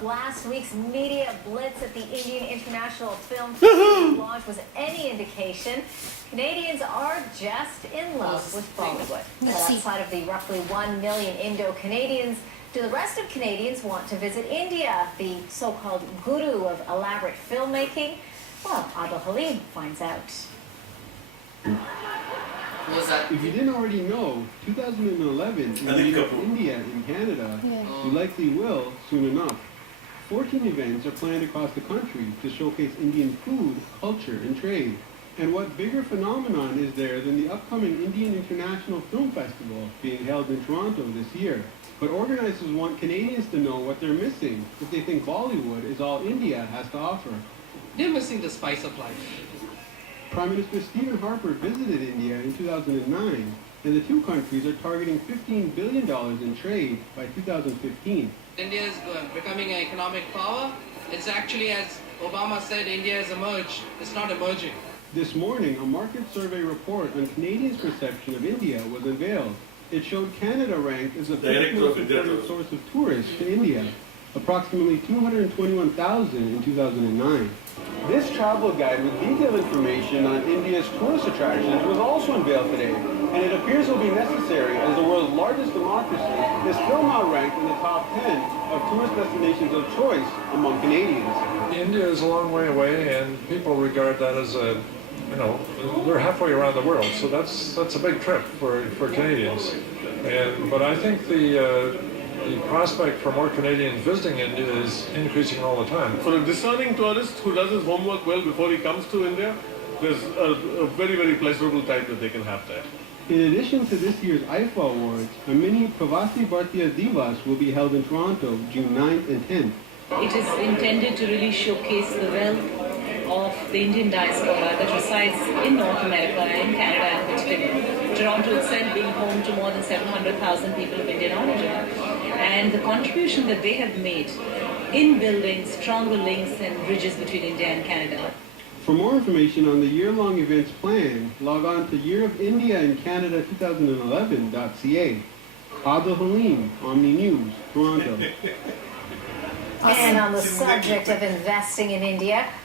if last week's media blitz at the Indian International Film Festival launch was any indication, Canadians are just in love with Bollywood. But outside of the roughly 1 million Indo-Canadians, do the rest of Canadians want to visit India, the so-called guru of elaborate filmmaking? Well, Adil Halim finds out. What was that? If you didn't already know, 2011 is India in Canada. You likely will soon enough. 14 events are planned across the country to showcase Indian food, culture, and trade. And what bigger phenomenon is there than the upcoming Indian International Film Festival being held in Toronto this year? But organizers want Canadians to know what they're missing if they think Bollywood is all India has to offer. They're missing the spice of life. Prime Minister Stephen Harper visited India in 2009, and the two countries are targeting $15 billion in trade by 2015. India is becoming an economic power. It's actually, as Obama said, India has emerged. It's not emerging. This morning, a market survey report on Canadians' perception of India was unveiled. It showed Canada ranked as the fifth most important source of tourists to India, approximately 221,000 in 2009. This travel guide with detailed information on India's tourist attractions was also unveiled today, and it appears it will be necessary as the world's largest democracy is still not ranked in the top 10 of tourist destinations of choice among Canadians. India is a long way away, and people regard that as a, they're halfway around the world, so that's a big trip for Canadians. But I think the prospect for more Canadians visiting India is increasing all the time. For a discerning tourist who does his homework well before he comes to India, there's a very, very pleasurable time that they can have there. In addition to this year's IFA Awards, a mini Pravasi Bhartiya Divas will be held in Toronto June 9th and 10th. It is intended to really showcase the wealth of the Indian diaspora that resides in North America and Canada in particular. Toronto itself being home to more than 700,000 people of Indian origin. And the contribution that they have made in building stronger links and bridges between India and Canada. For more information on the year-long events planned, log on to yearofIndia2011.ca. Adil Halim, Omni News, Toronto. And on the subject of investing in India,